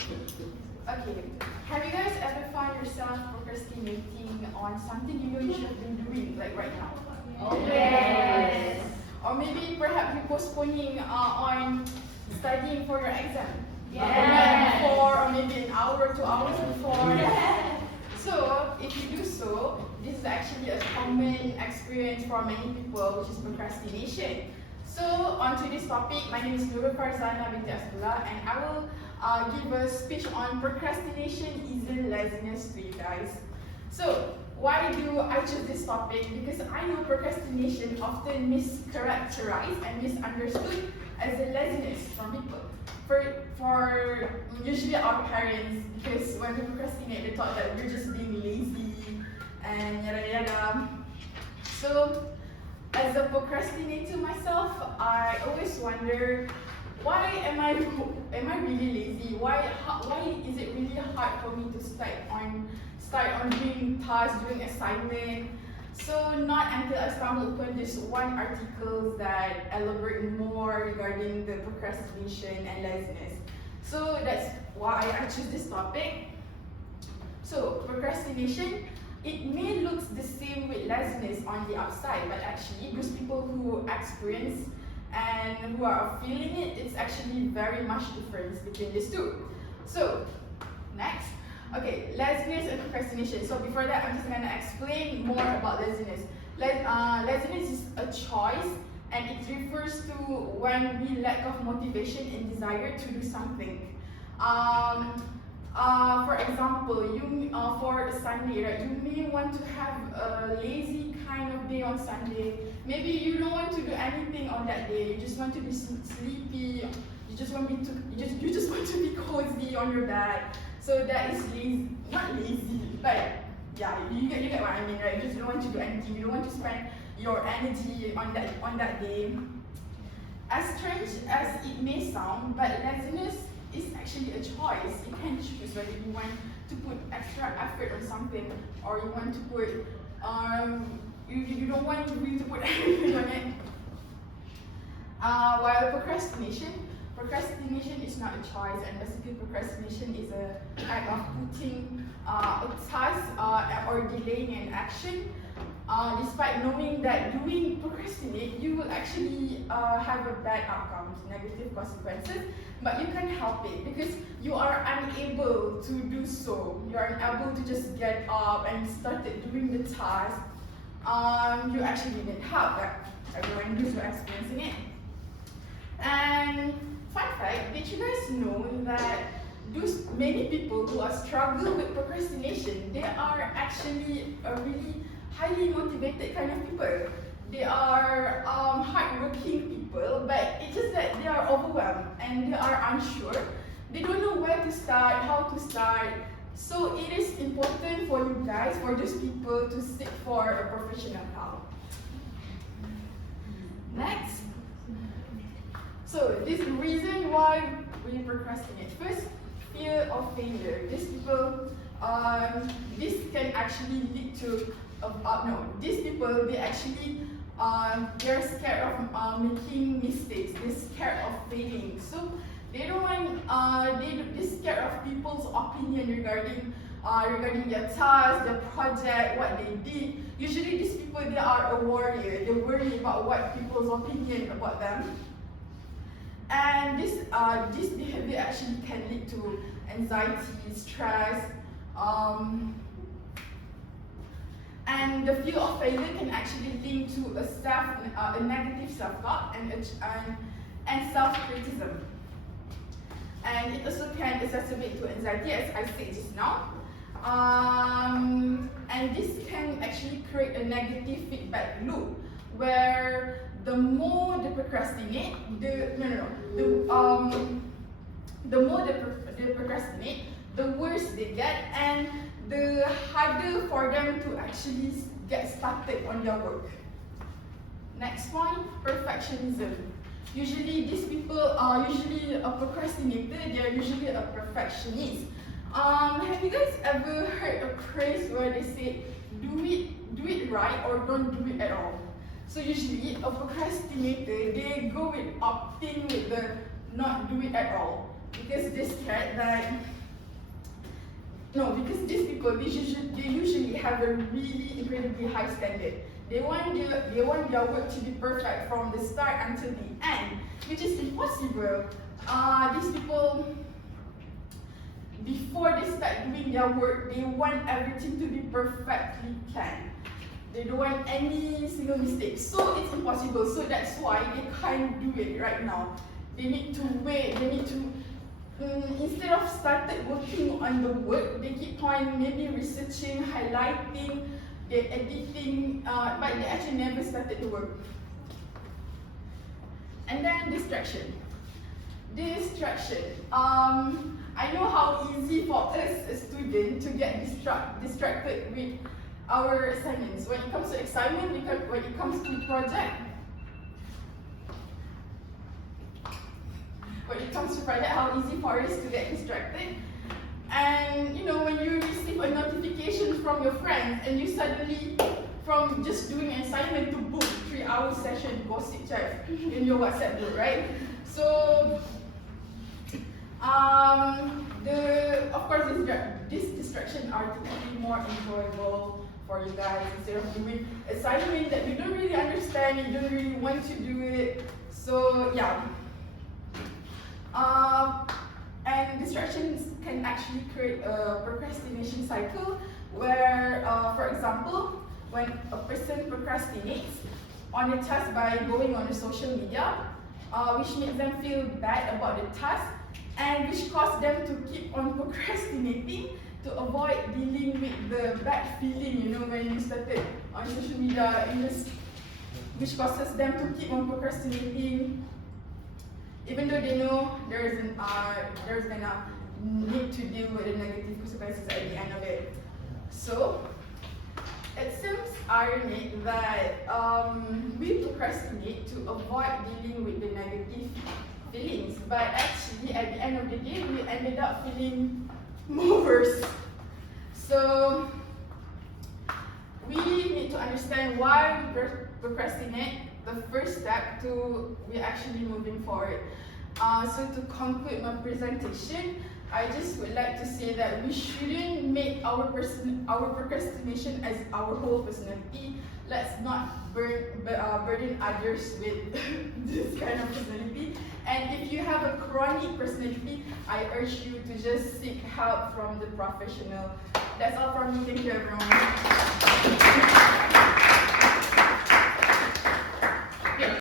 Okay, have you guys ever found yourself procrastinating on something you know you should have been doing, like right now? Oh, yes. Or maybe perhaps you're postponing on studying for your exam. Yes. A night before, or maybe an hour, 2 hours before. Yes. So, if you do so, this is actually a common experience for many people, which is procrastination. So, on today's topic, my name is Nurul Farzana binti Asdullah, and I will give a speech on procrastination is laziness to you guys. So, why do I choose this topic? Because I know procrastination often mischaracterized and misunderstood as a laziness from people. For usually our parents, because when we procrastinate, they thought that we're just being lazy and yada yada. So, as a procrastinator myself, I always wonder, why am I really lazy? Why is it really hard for me to start on doing tasks, doing assignment? So not until I stumbled upon this one article that elaborate more regarding the procrastination and laziness. So that's why I choose this topic. So procrastination, it may look the same with laziness on the outside, but actually those people who experience and who are feeling it, it's actually very much difference between these two. So next, okay, laziness and procrastination. So before that, I'm just gonna explain more about laziness. Laziness is a choice, and it refers to when we lack of motivation and desire to do something. For example, for Sunday, right? You may want to have a lazy kind of day on Sunday. Maybe you don't want to do anything on that day. You just want to be sleepy. You just want to be cozy on your bed. So that is lazy, not lazy, but yeah, you get what I mean, right? You just don't want to do anything. You don't want to spend your energy on that day. As strange as it may sound, but laziness is actually a choice. You can choose whether you want to put extra effort on something, or you want to put you don't want really to put everything on it. While procrastination is not a choice, and basically procrastination is an act of putting a task or delaying an action. Despite knowing that doing procrastinate, you will actually have a bad outcomes, negative consequences, but you can't help it because you are unable to do so. You are unable to just get up and start doing the task. You actually need help, like everyone who's experiencing it. And fun fact, did you guys know that many people who are struggling with procrastination, they are actually a really highly motivated kind of people. They are hardworking people, but it's just that they are overwhelmed and they are unsure. They don't know where to start, how to start. So it is important for you guys, for those people, to seek for a professional help. Next. So this is the reason why we procrastinate. First, fear of failure. These people, this can actually lead to these people, they actually they're scared of making mistakes. They're scared of failing. So they don't want they're scared of people's opinion regarding their task, their project, what they did. Usually these people, they are a warrior. They worry about what people's opinion about them. And this behavior actually can lead to anxiety, stress, and the fear of failure can actually lead to a negative self-talk and self-criticism. And it also can exacerbate to anxiety, as I said just now. And this can actually create a negative feedback loop where the more they procrastinate, the more they procrastinate, the worse they get, and the harder for them to actually get started on their work. Next one, perfectionism. Usually these people are usually a procrastinator, they are usually a perfectionist. Have you guys ever heard a phrase where they say, do it right or don't do it at all? So usually a procrastinator, they go with opting with the not do it at all. because they're scared that no, because these people they usually have a really incredibly high standard. They want their work to be perfect from the start until the end, which is impossible. These people, before they start doing their work, they want everything to be perfectly planned. They don't want any single mistake. So it's impossible. So that's why they can't do it right now. They need to wait. They need to, instead of started working on the work, they keep on maybe researching, highlighting, they're editing, but they actually never started the work. And then distraction. I know how easy for us as students to get distracted with our assignments. When it comes to assignment, when it comes to project, how easy for us to get distracted. And when you receive a notification from your friends and you suddenly, from just doing an assignment to book 3-hour session gossip chat in your WhatsApp group, right? So, of course, these distractions are typically more enjoyable for you guys instead of doing assignment that you don't really understand, you don't really want to do it. So yeah. And distractions can actually create a procrastination cycle where, for example, when a person procrastinates on a task by going on the social media, which makes them feel bad about the task and which causes them to keep on procrastinating to avoid dealing with the bad feeling, when you started on social media, which causes them to keep on procrastinating even though they know there's gonna need to deal with the negative consequences at the end of it. So it seems ironic that we procrastinate to avoid dealing with the negative feelings, but actually at the end of the day we ended up feeling more worse. So we need to understand why we procrastinate. The first step to we actually moving forward. So to conclude my presentation, I just would like to say that we shouldn't make our procrastination as our whole personality. Let's not burden others with this kind of personality. And if you have a chronic personality, I urge you to just seek help from the professional. That's all from me. Thank you, everyone.